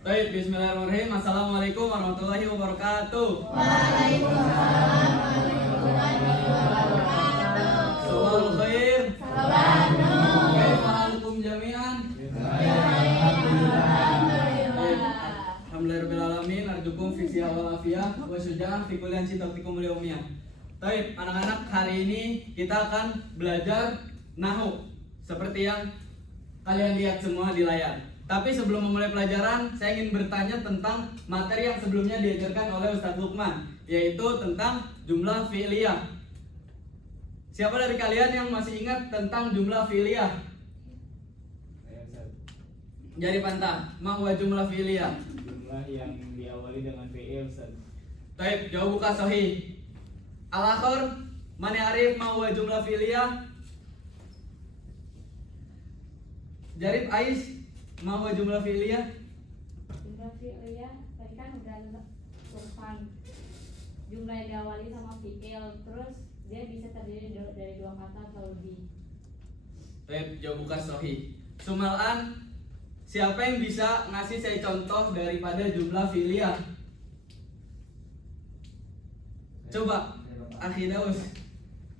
Baik, bismillahirrahmanirrahim. Assalamualaikum warahmatullahi wabarakatuh. Waalaikumsalam warahmatullahi wabarakatuh. Sabahul khair. Sabahun nur. Kaifa halukum jami'an? Alhamdulillahirabbil alamin. Arjukum fi siha wal afiyah wa syuja'ah fi kulli ansitatikum al-yawmiyah. Baik, anak-anak, hari ini kita akan belajar nahwu seperti yang kalian lihat semua di layar. Tapi sebelum memulai pelajaran, saya ingin bertanya tentang materi yang sebelumnya diajarkan oleh Ustadz Lukman, yaitu tentang jumlah fi'liyah. Siapa dari kalian yang masih ingat tentang jumlah fi'liyah? Jari pantah, ma huwa jumlah fi'liyah? Jumlah yang diawali dengan fi'il, Ustaz. Taib, jawab buka sahih. Al-akhir, man ya'rif ma huwa jumlah fi'liyah? Jarib Ais, ma huwa jumlah fi'liyah? Jumlah fi'liyah tadi kan udah surfan. Jumlah yang diawali sama fi'il, terus dia bisa terdiri dari dua kata atau lebih. Taib, jawab buka sahih. Sumalan, siapa yang bisa ngasih saya contoh daripada jumlah fi'liyah? Coba, Akhi Daus.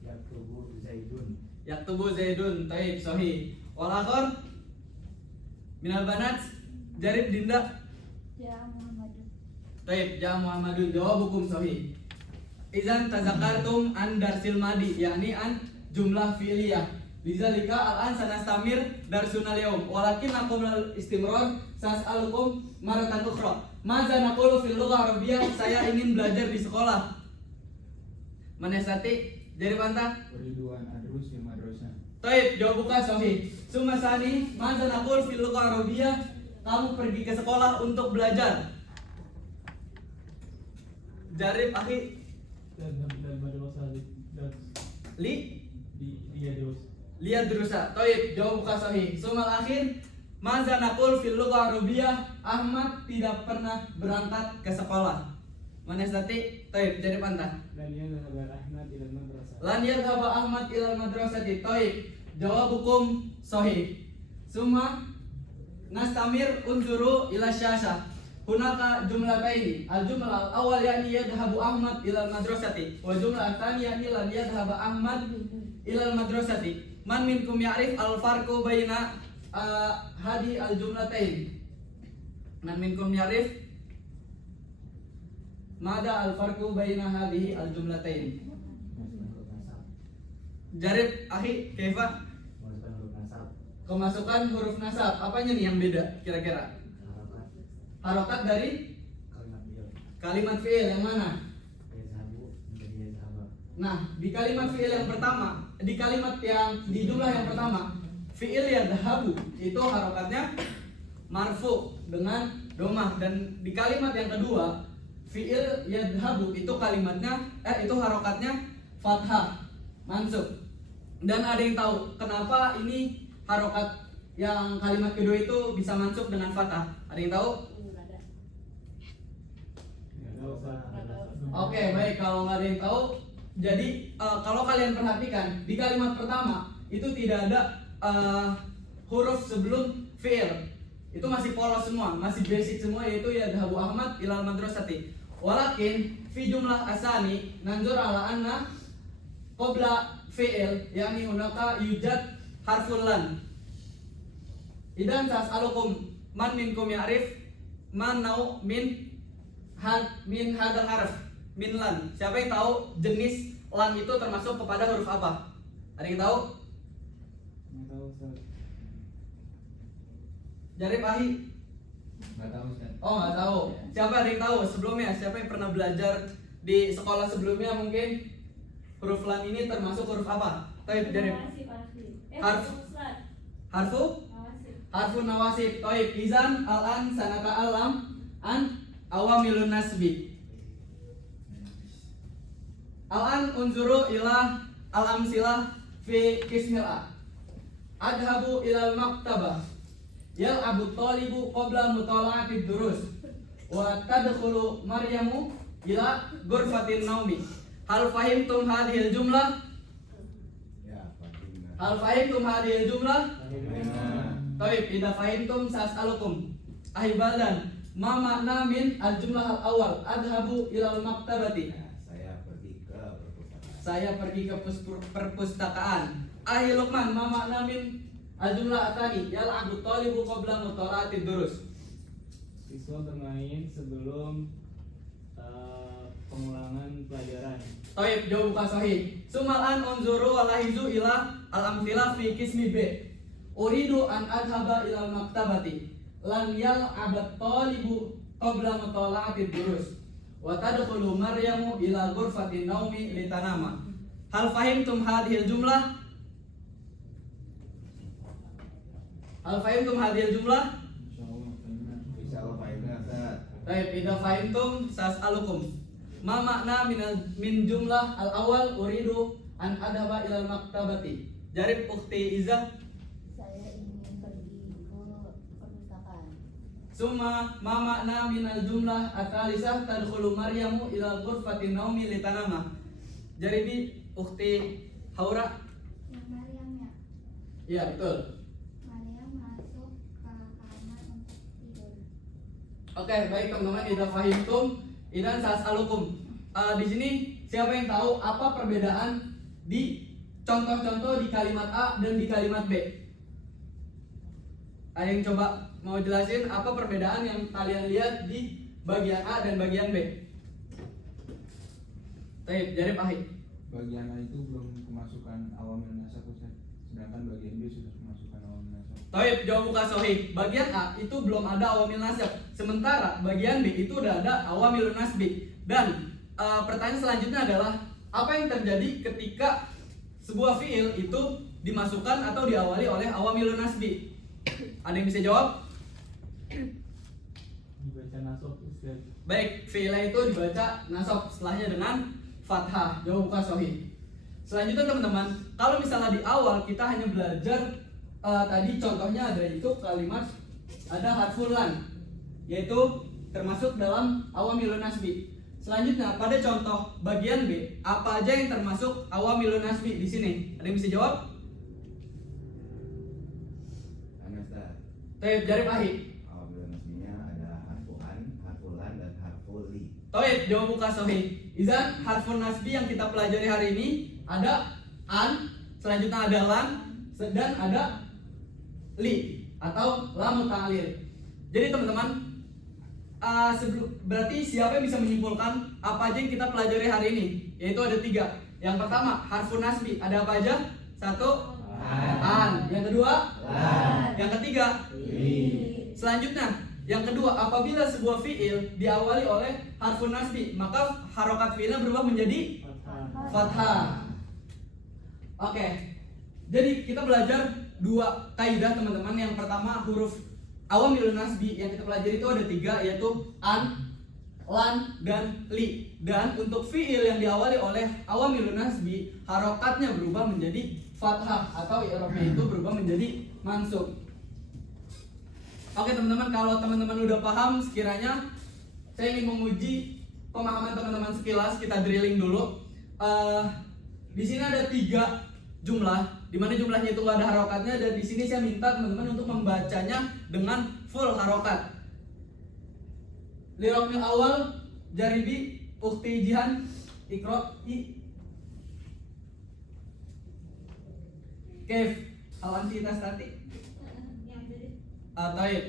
Yaktubu Zaidun. Yaktubu Zaidun, taib, sahih. Wal akhir minal banat, Jarib Dinda. Ya Muhammadun. Taib, ja Muhammadun, jawab hukum sahih. Izan tazakartum an darsil madi, yakni an jumlah fi'liyah. Lidzalika al-an sanastamir darsunal yaum, walakin naqum istimrar sas'alukum maratan ukhra. Maza naqulu fil lughah arabiyyah, saya ingin belajar di sekolah. Manesati, jadi pantah. Ridwan adrus di madrasah. Taib, jawab buka sahih. Sumasani, maza naqul fil lughah arabiyyah, kamu pergi ke sekolah untuk belajar. Jarib akhi Dan madrasah dan li dia terus. lihat berusaha. Taib, jawab buka sahih. Sumal akhir, maza naqul fil lughah arabiyyah, Ahmad tidak pernah berangkat ke sekolah. Manestati, taib, jadi pantah. Dan dia adalah Ahmad ila madrasah. Lan yadhhaba Ahmad ilal madrasati. Taib, jawab hukum sahih. Summa nastamir unzuru ila syasha. Hunaka jumlataini. Al-jumlah al-awwal yakni yadhhabu Ahmad ilal madrasati, wa jumlah ats-tsaniyah lan yadhhaba Ahmad ilal madrasati. Man minkum ya'rif al-farqu baina hadi al-jumlatain? Man minkum ya'rif mada al-farqu baina hadhihi al-jumlatain? Jarib akhi, kaifa? Kemasukan huruf nasab. Apanya nih yang beda kira-kira? Harokat dari kalimat fi'il yang mana? Nah, di kalimat fi'il yang pertama, di kalimat yang di jumlah yang pertama, fi'il yadhabu itu harokatnya marfu dengan domah, dan di kalimat yang kedua, fi'il yadhabu itu kalimatnya itu harokatnya fathah, mansub. Dan ada yang tahu kenapa ini harokat yang kalimat kedua itu bisa mansub dengan fathah? Ada yang tahu? Oke, baik, kalau nggak ada yang tahu, jadi kalau kalian perhatikan di kalimat pertama itu tidak ada huruf sebelum fi'il. Itu masih polos semua, masih basic semua, yaitu yadhabu Ahmad ilal madrasati. Walakin fi jumlah asani nanzur ala anna qabla fi'il, yakni hunaka yujad harful lan. Idan tas'alukum man minkum ya'rif man nau min hadal harf min lan. Siapa yang tahu jenis lan itu termasuk kepada huruf apa? Ada yang tahu? Enggak tahu, Ustaz. Jarib ahi? Enggak tahu, Ustaz. Oh, nggak tahu. Siapa ada yang tahu sebelumnya? Siapa yang pernah belajar di sekolah sebelumnya mungkin huruf lan ini termasuk huruf apa? Taib, Jarib. Harf. Harfu? Harfu nawasib. Taib. Izan al-an sanata alam an awamilun nasbi. Al-an unzuru ila al-amsilah fi qismil a. Adhabu ilal maktabah. Yal'abu talibu qabla mutala'ati durus. Wa tadkhulu Maryamu ila ghurfatin naumi. Hal fahimtum hadhil jumlah? Hal fahimtum hadhil jumlah? Taib, idza fahimtum sas'alukum. Ahibalan, ma makna min al-jumlah al-awwal adhabu ilal maktabati. Saya pergi ke perpustakaan. Saya pergi ke perpustakaan. Ahi Luqman, ma makna min al-jumlah atani yal'abu talibu qabla mutala'atid durus. Siswa bermain sebelum pengulangan pelajaran. Taib, jawabuka sahih. Sumalan unzuru walahizu ila al-amthila fi kismi B. Uridu an adhaba ilal maktabati. Lan yal'abat talibu qabla mutala'atid durus. Wa tadkhulu Maryamu ila ghurfatin naumi litanama. Hal fahimtum hadhil jumlah? Hal fahimtum hadhil jumlah? Insyaallah benar. Bisa Allah fahimnya Ustaz. Baik, idza fahimtum sas'alukum. Ma makna min jumlah al-awwal uridu an adhaba ilal maktabati. Jarib ukhti Izzah. Saya ingin pergi ke perpustakaan. Summa ma makna min al-jumlah at-thalitsah tadkhulu Maryamu ila ghurfatin naumi litanama. Jaribi ukhti Haura. Yang Maryamnya, Iya, betul. Maryam masuk ke kamar untuk tidur. Oke, baik teman-teman, idza fahimtum idan sas'alukum. Di sini siapa yang tahu apa perbedaan di contoh-contoh di kalimat A dan di kalimat B? Ada yang coba mau jelasin apa perbedaan yang kalian lihat di bagian A dan bagian B? Baik, Jarib Ahi. Bagian A itu belum kemasukan awamil nasab Ustaz. Sedangkan bagian B sudah kemasukan awamil nasab. Taib, jawabuka sahih. Bagian A itu belum ada awamil nasab. Sementara bagian B itu udah ada awamil nasbi. Dan pertanyaan selanjutnya adalah apa yang terjadi ketika sebuah fiil itu dimasukkan atau diawali oleh awamil nasbi? Ada yang bisa jawab? Dibaca nasab Ustaz. Baik, fiilnya itu dibaca nasab setelahnya dengan fathah. Jawabuka sahih. Selanjutnya teman-teman, kalau misalnya di awal kita hanya belajar tadi contohnya ada itu kalimat ada harful lan, yaitu termasuk dalam awamilun nasbi. Selanjutnya pada contoh bagian B, apa aja yang termasuk awamilun nasbi di sini? Ada yang bisa jawab? Tanya Ustaz. Taib, Jarib Ahi. Awamil nasbinya ada harfuan, harfulan, dan harfuli. Taib, jawabuka sahih. Izan harfun nasbi yang kita pelajari hari ini ada an, selanjutnya ada lan, dan ada li atau lam ta'lil. Jadi teman-teman, berarti siapa yang bisa menyimpulkan apa aja yang kita pelajari hari ini? Yaitu ada 3. Yang pertama harfun nasbi, ada apa aja? 1, an. Yang kedua, Lan. yang ketiga, Li. selanjutnya yang kedua, apabila sebuah fiil diawali oleh harfun nasbi, maka harokat fiilnya berubah menjadi Fathah. fathah. Oke. Jadi kita belajar 2 kaidah teman-teman. Yang pertama huruf awamilun nasbi yang kita pelajari itu ada 3, yaitu an, lan, dan li. Dan untuk fiil yang diawali oleh awamilun nasbi, harokatnya berubah menjadi fathah atau i'rabnya itu berubah menjadi mansub. Oke teman-teman, kalau teman-teman udah paham, sekiranya saya ingin menguji pemahaman teman-teman sekilas. Kita drilling dulu. Di sini ada 3 jumlah, di mana jumlahnya itu nggak ada harokatnya, dan di sini saya minta teman-teman untuk membacanya dengan full harokat. Lirokmil awal, Jaribi, Ukhti Jihan, Ikro'i. Kef, Alanti Tastati. Taib,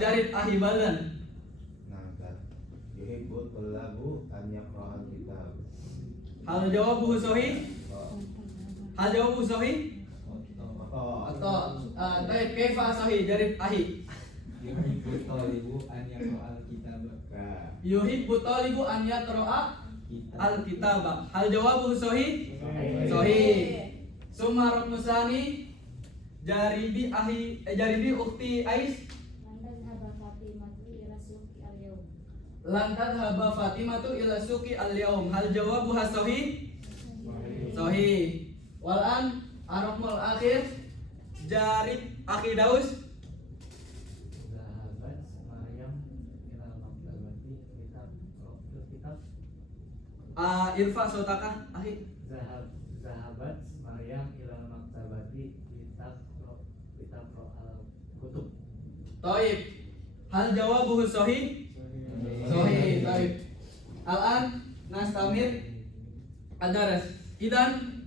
Jarib Ahi Baldan. Nah Ustaz. Yuhibbu tullabu an yaqra'al kitab. Hal jawabuhu sahih? Oh. Hal jawabuhu sahih? Oh. Atau taib kaifa sahih? Jarib Ahi. Yuhibbu thalibu an yaqra'al kitab. Nah. Yuhibbu talibu an yaqra'a Kitab. al-kitaba. Hal jawabuhu sahih? Sahih. Sahih. Summa ruknusani Jaribi Ahi Jaribi Ukhti Ais. Lan tadhhaba Fatimatu ila suqi al-yaum. Hal jawabuha sahih? Sahih. Wal an arqmul akhir Jarib Akhi Daus. Zahabat Maryam ilal maktabati kitab. Irfa sautaka akhi. Zahabat Maryam ilal maktabati kitab al kutub. Taib. Hal jawabuhu sahih? Sahih, baik. Al-an nastamir ad-daras. Idan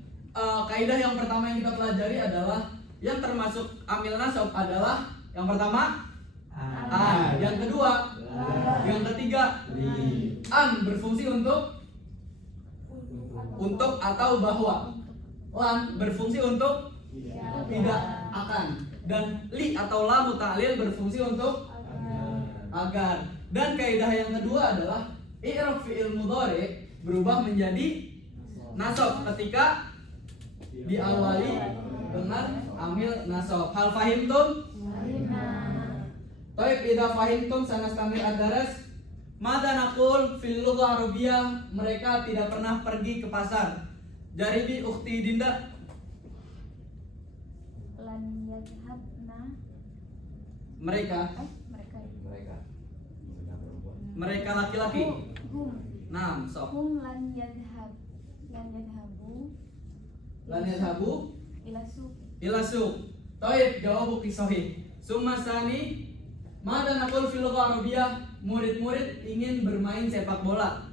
kaidah yang pertama yang kita pelajari adalah yang termasuk amil nasab adalah yang pertama an, yang kedua, yang ketiga an berfungsi untuk atau bahwa, lan berfungsi untuk tidak akan, dan li atau la muta'lil berfungsi untuk agar. Dan kaidah yang kedua adalah i'rab fi'il mudhari berubah menjadi nasab ketika diawali dengan amil nasab. Hal fahimtum? Taib idza fahimtum sanastamir ad-daras. Mada naqul fil lughah arabiyyah, mereka tidak pernah pergi ke pasar. Jaribi ukhti Dinda. Lan yadhabna. Mereka Mereka perempuan. mereka laki-laki. Hum. Nah, sok. Hum lan yadhabu Lan yadhabu ila suq. ila suq. Taib jawabu sahih. Summa sani, mada naqul fil lughah arabiyyah, murid-murid ingin bermain sepak bola.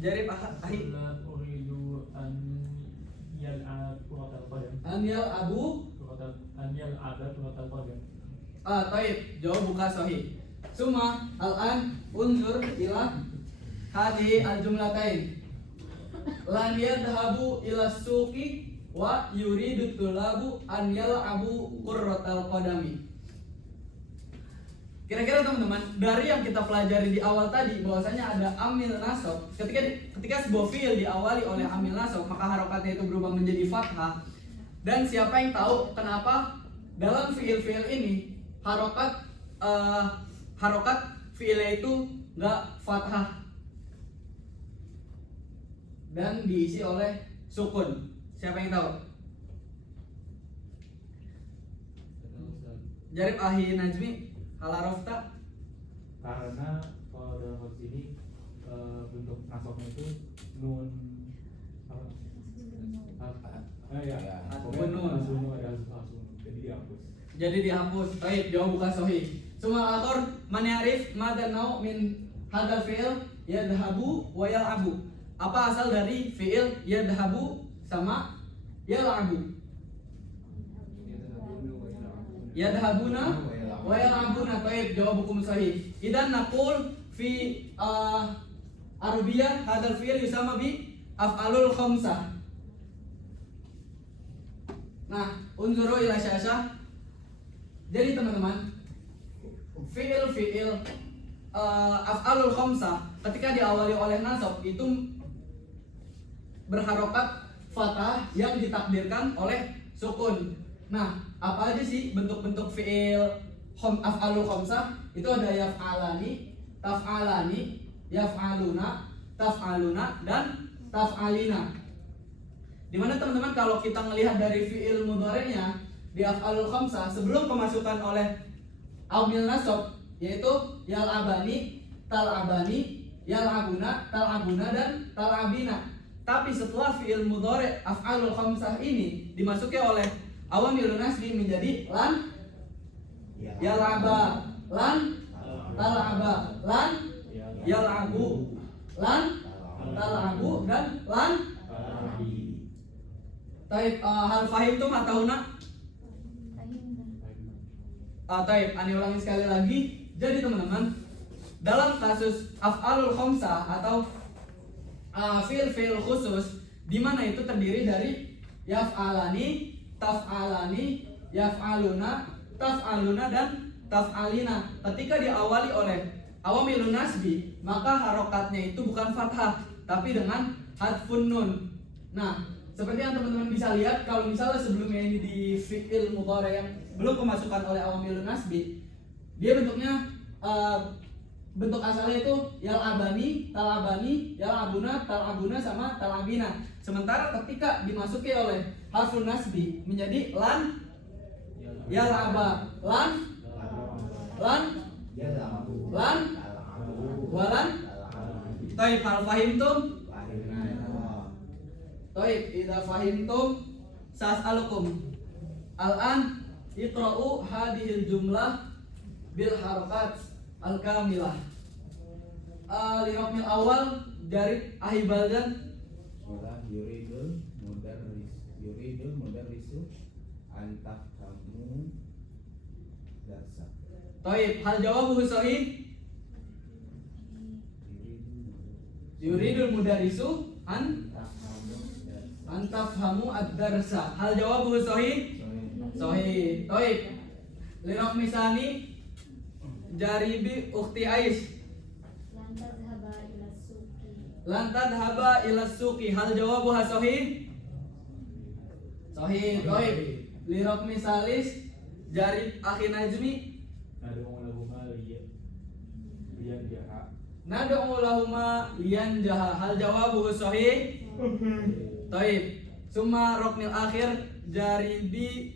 Jarib ahi La uridu an yal'ab kuratal qadam. an yal'abu. An yal'aba kuratal qadam. Taib jawab buka sahih. Summa al-an unzur ila hadhihi al-jumlatain. Lan yadhabu ila suqi wa yuridu tulabu an yal'abu qurratal qadami. Kira-kira teman-teman, dari yang kita pelajari di awal tadi bahwasanya ada amil nasab, ketika sebuah fiil diawali oleh amil nasab, maka harokatnya itu berubah menjadi fathah. Dan siapa yang tahu kenapa dalam fiil-fiil ini harokat fiilnya itu nggak fathah dan diisi oleh sukun? Siapa yang tahu? Jarib ahi Najmi, hal arafta? Karena kalau dalam konteks ini bentuk nasabnya itu nun Ya. pokoknya Nun. langsung ada langsung jadi dihapus. Jadi dihapus. Baik, jawab bukan sahih. Semua akor man ya'rif madza nau min hadzal fi'il yadhabu wa yal'abu. Apa asal dari fi'il yadhabu sama yal'abu? Yadhabuna wa yal'abuna. Baik, jawab hukum sahih. Idan naqul fi Arabiyah hadzal fi'il yusama bi af'alul khamsah. Nah, unzuru ila syasah. Jadi teman-teman, fi'il af'alul khamsah ketika diawali oleh nasab itu berharokat fathah yang ditakdirkan oleh sukun. Nah, apa aja sih bentuk-bentuk fi'il af'alul khamsah? Itu ada yaf'alani, taf'alani, yaf'aluna, taf'aluna, dan taf'alina. Dimana teman-teman kalau kita melihat dari fi'il mudhari'nya di af'alul khamsah sebelum kemasukan oleh amil nasab yaitu yal'abani, tal'abani, yal'abuna, tal'abuna, dan tal'abina. Tapi setelah fi'il mudhari' af'alul khamsah ini dimasuki oleh awamilun nasbi menjadi lan yal'aba, lan tal'aba, lan yal'abu, lan tal'abu, dan lan. Taib, hal fahimtum atahuna? Taib, ani ulangi sekali lagi. Jadi teman-teman, dalam kasus af'alul khamsah atau fi'il khusus di mana itu terdiri dari yaf'alani, taf'alani, yaf'aluna, taf'aluna, dan taf'alina. Ketika diawali oleh awamilun nasbi, maka harokatnya itu bukan fathah tapi dengan hadfun nun. Nah, seperti yang teman-teman bisa lihat, kalau misalnya sebelumnya ini di fi'il mudhari yang belum kemasukan oleh awamilun nasbi, dia bentuknya bentuk asalnya itu yal'abani, tal'abani, yal'abuna, tal'abuna, sama tal'abina. Sementara ketika dimasuki oleh harfun nasbi menjadi lan yal'aba, lan walan. Taib, hal fahimtum? Taib, idza fahimtum sas'alukum al-an iqra'u hadhil jumlah bil harakat al-kamilah. Lirokmil awal Jarib ahibaldan. Bismillah. Yuridul mudarrisu antafhamu darsa. Taib, hal jawabuhu sahih? Yuridul mudarrisu antafhamu ad-darsa. Hal jawabuhu sahih? Sahih. Taib. Lirokmi sani Jaribi ukhti Ais. Lantad haba ila suki. Hal jawabuha sahih? Sahih. Taib. Lirokmi salis Jarib akhi Najmi. Nad'u lahuma liyan jaha. Nad'u lahuma liyan jaha. Hal jawabuhu sahih? Taib. Summa roknil akhir Jaribi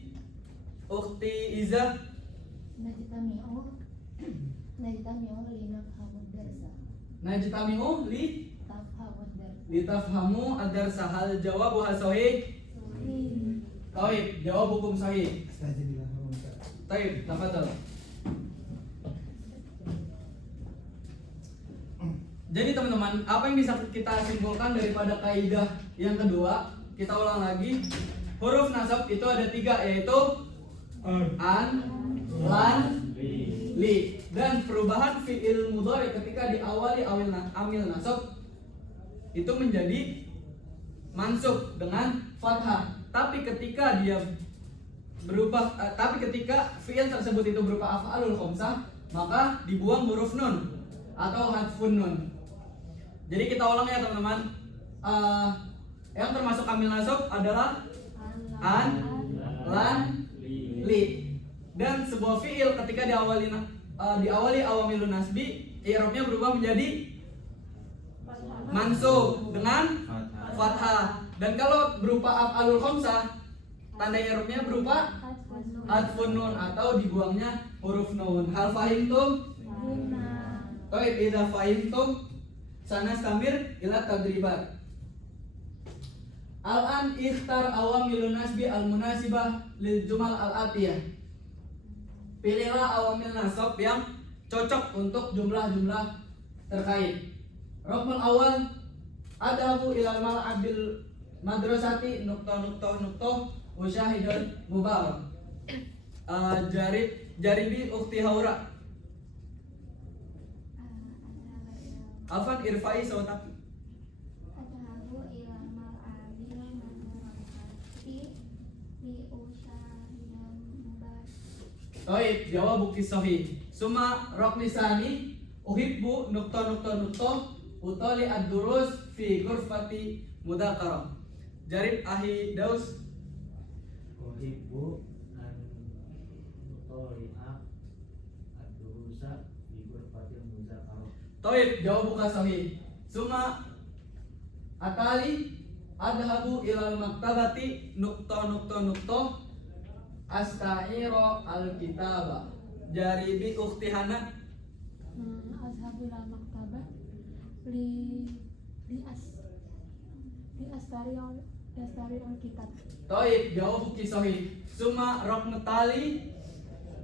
ukhti Izzah. Najtami'u linafhamud darsa. Najtami'u Tafhamud darsa. litafhamu ad-darsa. Hal jawabuha sahih? Taib. Jawabukum sahih. Taib, tafadhal. Jadi teman-teman, apa yang bisa kita simpulkan daripada kaidah yang kedua? Kita ulang lagi. Huruf nasab itu ada 3, yaitu an, lan, li. Dan perubahan fi'il mudhari ketika diawali amil nasab itu menjadi mansub dengan fathah. Tapi ketika dia berubah, tapi ketika fi'il tersebut itu berupa af'alul khamsah, maka dibuang huruf nun atau hadfun nun. Jadi kita ulang ya teman-teman. Yang termasuk amil nasab adalah an, lan, li. Dan sebuah fi'il ketika diawali awamilun nasbi, i'rabnya berubah menjadi mansub dengan fathah. Dan kalau berupa af'alul khamsah, tanda i'rabnya berupa hadfun nun atau dibuangnya huruf nun. Hal fahimtum? Baik, idza fahimtum sanastamir ila tadribat. Al-an ikhtar awamilun nasbi al-munasibah lil jumal al-atiyah. Pilihlah awamil nasab yang cocok untuk jumlah-jumlah terkait. Ruknul awal adhabu ilal mal'abil madrasati nuktoh musyahidun mubarak. Jaribi ukhti Haura. Alfan irfai sawtaki. Adhabu ila mal'abil madrasati fi usyahidan mubarak. Taib, jawab bukti sahih. Suma roknisani uhibbu nuktoh utoli ad-durus fi ghurfati mudzakarah. Jarib ahi Daus. Uhibbu an utoli'a ad-durusa fi ghurfatil mudzakarah. Taib, jawab buka sahih. Suma atali adhabu ilal maktabati nuktoh astairo al-kitaba. Jaribi ukhti Hana. Azhabu ila maktabah li astari al kitab. Taib, jawab bukti sahih. Suma roknetali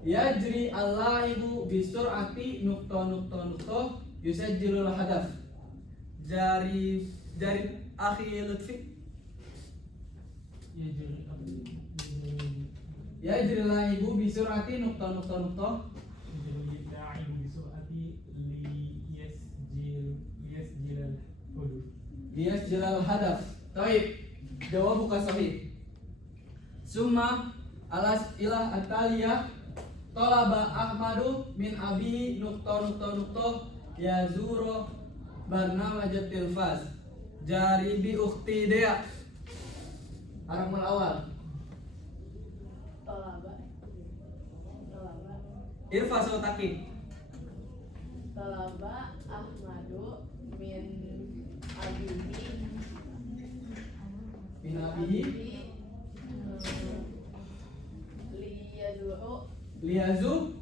yajri al-laibu bisur'ati nuktoh yusajjilul hadaf. Jari akhi Lutfi. Yajri al-laibu bisur'ati nuktoh liyasjilal hadaf. Taib, jawab buka sahih. Summa alas ilah ataliyah talaba Ahmadu min abi nuktoh yazuro barnamaj tilfaz. Jaribi ukhti Dea. Harful awal Tolaba irfa sawtaki. Tolaba Ahmadu min abihi Min abihi liyazuru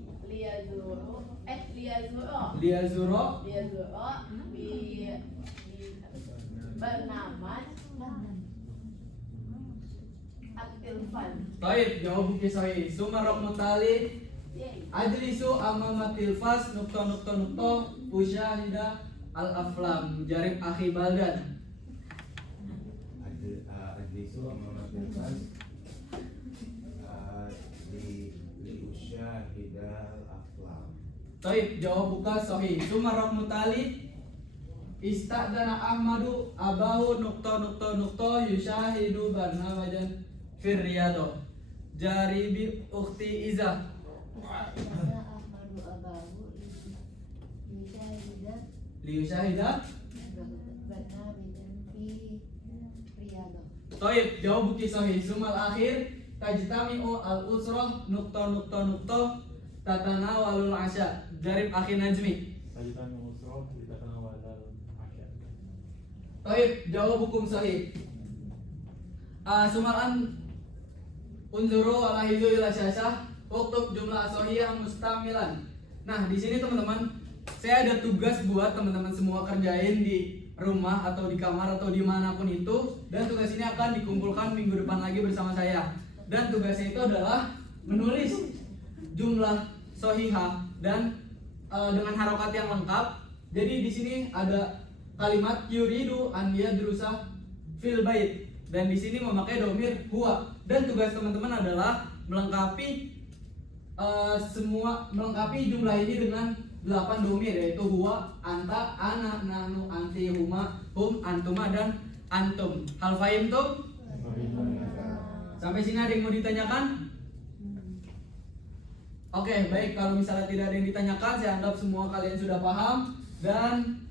liyazuro bi bernamaj at-tilfan. Taib, jawab bukti sahih. Summa rokmutali Ajlisu amamatil fas nukta usyahida al aflam jarib akhi baldan. Ajlisu amamatil fas li usyahidal aflam. Taib, jawab buka sahih. Sumarok mutali istadana Ahmadu abahu yushahidu barnabajan fir riyadho jaribi ukhti Iza. Istana Ahmadu Abahu Yusyahida Liyushahida. Barnabijan fi Riyadho. Taib, jawab buki sahih. Sumal akhir tajtami'u al usrah tatana walul asya jarib akhi Najmi. Sajitan musroh dikatakan awalal asya. Taib, jawab hukum sahih. Sumalan unzuru ala hidu ila syasah uktub jumlah sahihah mustamilan. Nah, di sini teman-teman, saya ada tugas buat teman-teman semua kerjain di rumah atau di kamar atau dimanapun itu, dan tugas ini akan dikumpulkan minggu depan lagi bersama saya. Dan tugasnya itu adalah menulis jumlah sahihah dan dengan harokat yang lengkap. Jadi di sini ada kalimat yuridu an yadrusa fil bait, dan di sini memakai domir huwa. Dan tugas teman-teman adalah melengkapi melengkapi jumlah ini dengan 8 domir, yaitu huwa, anta, ana, nahnu, anti, huma, hum, antuma, dan antum. Hal fahim tuh? Sampai sini ada yang mau ditanyakan? Oke, baik. Kalau misalnya tidak ada yang ditanyakan, saya anggap semua kalian sudah paham. Dan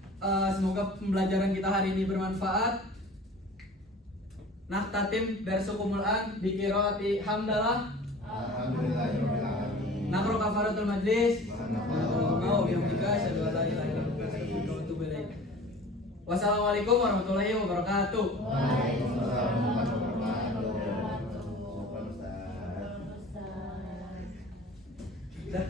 semoga pembelajaran kita hari ini bermanfaat. Naktatim darsukumul an bi qiraati hamdalah. Alhamdulillahirabbil alamin. Nakro kafaratul majlis. Subhanallah. Wassalamualaikum warahmatullahi wabarakatuh.